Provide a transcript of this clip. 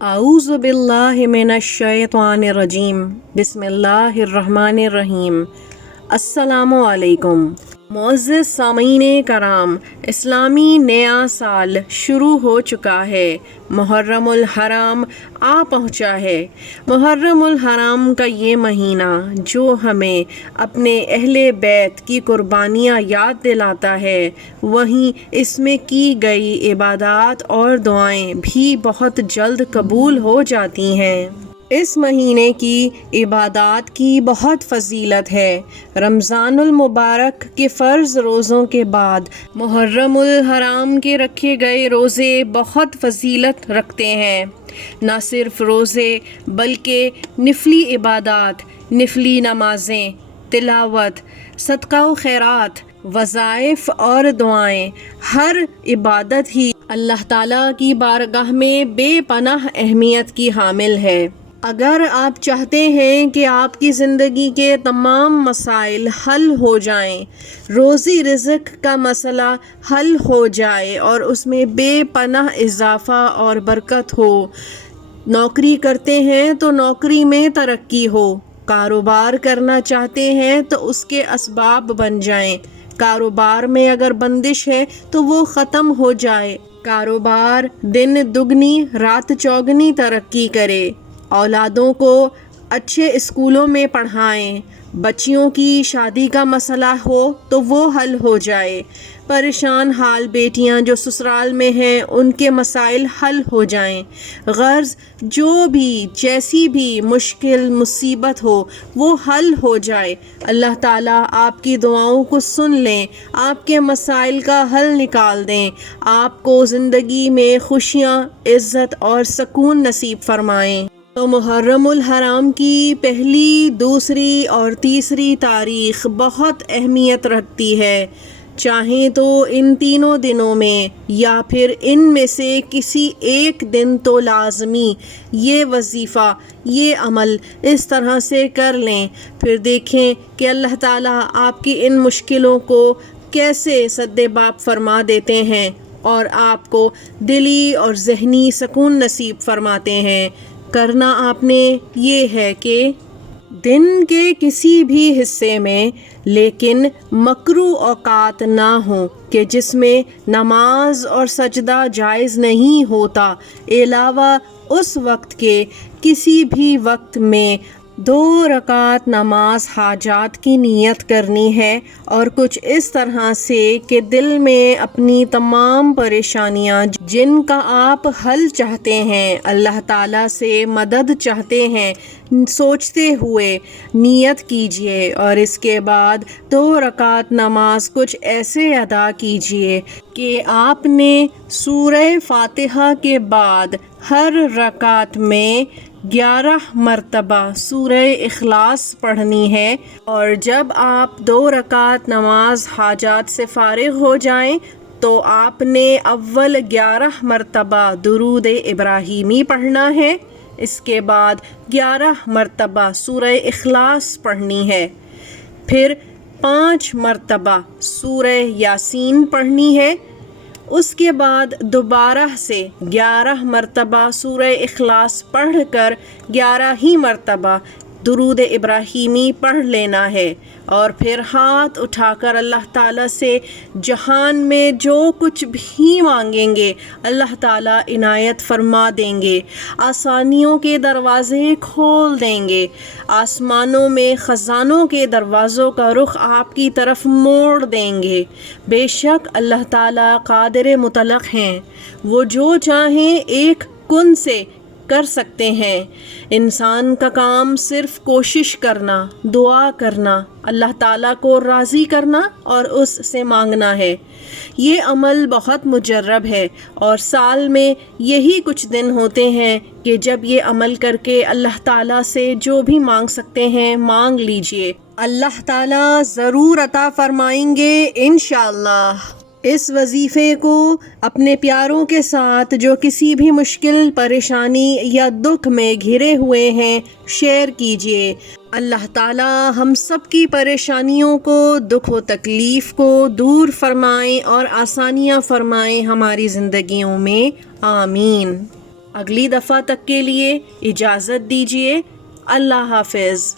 اعوذ باللہ من الشیطان الرجیم بسم اللہ الرحمن الرحیم۔ السلام علیکم معزز سامعین کرام، اسلامی نیا سال شروع ہو چکا ہے۔ محرم الحرام آ پہنچا ہے۔ محرم الحرام کا یہ مہینہ جو ہمیں اپنے اہل بیت کی قربانیاں یاد دلاتا ہے، وہیں اس میں کی گئی عبادات اور دعائیں بھی بہت جلد قبول ہو جاتی ہیں۔ اس مہینے کی عبادات کی بہت فضیلت ہے۔ رمضان المبارک کے فرض روزوں کے بعد محرم الحرام کے رکھے گئے روزے بہت فضیلت رکھتے ہیں۔ نہ صرف روزے بلکہ نفلی عبادات، نفلی نمازیں، تلاوت، صدقہ و خیرات، وظائف اور دعائیں، ہر عبادت ہی اللہ تعالیٰ کی بارگاہ میں بے پناہ اہمیت کی حامل ہے۔ اگر آپ چاہتے ہیں کہ آپ کی زندگی کے تمام مسائل حل ہو جائیں، روزی رزق کا مسئلہ حل ہو جائے اور اس میں بے پناہ اضافہ اور برکت ہو، نوکری کرتے ہیں تو نوکری میں ترقی ہو، کاروبار کرنا چاہتے ہیں تو اس کے اسباب بن جائیں، کاروبار میں اگر بندش ہے تو وہ ختم ہو جائے، کاروبار دن دگنی رات چوگنی ترقی کرے، اولادوں کو اچھے اسکولوں میں پڑھائیں، بچیوں کی شادی کا مسئلہ ہو تو وہ حل ہو جائے، پریشان حال بیٹیاں جو سسرال میں ہیں ان کے مسائل حل ہو جائیں، غرض جو بھی جیسی بھی مشکل مصیبت ہو وہ حل ہو جائے۔ اللہ تعالیٰ آپ کی دعاؤں کو سن لیں، آپ کے مسائل کا حل نکال دیں، آپ کو زندگی میں خوشیاں، عزت اور سکون نصیب فرمائیں۔ تو محرم الحرام کی پہلی، دوسری اور تیسری تاریخ بہت اہمیت رکھتی ہے۔ چاہیں تو ان تینوں دنوں میں یا پھر ان میں سے کسی ایک دن تو لازمی یہ وظیفہ، یہ عمل اس طرح سے کر لیں، پھر دیکھیں کہ اللہ تعالیٰ آپ کی ان مشکلوں کو کیسے سد باب فرما دیتے ہیں اور آپ کو دلی اور ذہنی سکون نصیب فرماتے ہیں۔ کرنا آپ نے یہ ہے کہ دن کے کسی بھی حصے میں لیکن مکروہ اوقات نہ ہوں کہ جس میں نماز اور سجدہ جائز نہیں ہوتا، علاوہ اس وقت کے کسی بھی وقت میں 2 رکعت نماز حاجات کی نیت کرنی ہے، اور کچھ اس طرح سے کہ دل میں اپنی تمام پریشانیاں جن کا آپ حل چاہتے ہیں، اللہ تعالیٰ سے مدد چاہتے ہیں، سوچتے ہوئے نیت کیجئے، اور اس کے بعد 2 رکعت نماز کچھ ایسے ادا کیجئے کہ آپ نے سورہ فاتحہ کے بعد ہر رکعت میں 11 مرتبہ سورہ اخلاص پڑھنی ہے، اور جب آپ 2 رکعت نماز حاجات سے فارغ ہو جائیں تو آپ نے اول 11 مرتبہ درود ابراہیمی پڑھنا ہے، اس کے بعد 11 مرتبہ سورہ اخلاص پڑھنی ہے، پھر 5 مرتبہ سورہ یاسین پڑھنی ہے، اس کے بعد دوبارہ سے 11 مرتبہ سورہ اخلاص پڑھ کر 11 ہی مرتبہ درود ابراہیمی پڑھ لینا ہے، اور پھر ہاتھ اٹھا کر اللہ تعالیٰ سے جہان میں جو کچھ بھی مانگیں گے اللہ تعالیٰ عنایت فرما دیں گے، آسانیوں کے دروازے کھول دیں گے، آسمانوں میں خزانوں کے دروازوں کا رخ آپ کی طرف موڑ دیں گے۔ بے شک اللہ تعالیٰ قادر مطلق ہیں، وہ جو چاہیں ایک کن سے کر سکتے ہیں۔ انسان کا کام صرف کوشش کرنا، دعا کرنا، اللہ تعالیٰ کو راضی کرنا اور اس سے مانگنا ہے۔ یہ عمل بہت مجرب ہے، اور سال میں یہی کچھ دن ہوتے ہیں کہ جب یہ عمل کر کے اللہ تعالیٰ سے جو بھی مانگ سکتے ہیں مانگ لیجئے، اللہ تعالیٰ ضرور عطا فرمائیں گے انشاءاللہ۔ اس وظیفے کو اپنے پیاروں کے ساتھ جو کسی بھی مشکل، پریشانی یا دکھ میں گھرے ہوئے ہیں شیئر کیجیے۔ اللہ تعالیٰ ہم سب کی پریشانیوں کو، دکھ و تکلیف کو دور فرمائیں اور آسانیاں فرمائیں ہماری زندگیوں میں، آمین۔ اگلی دفعہ تک کے لیے اجازت دیجیے۔ اللہ حافظ۔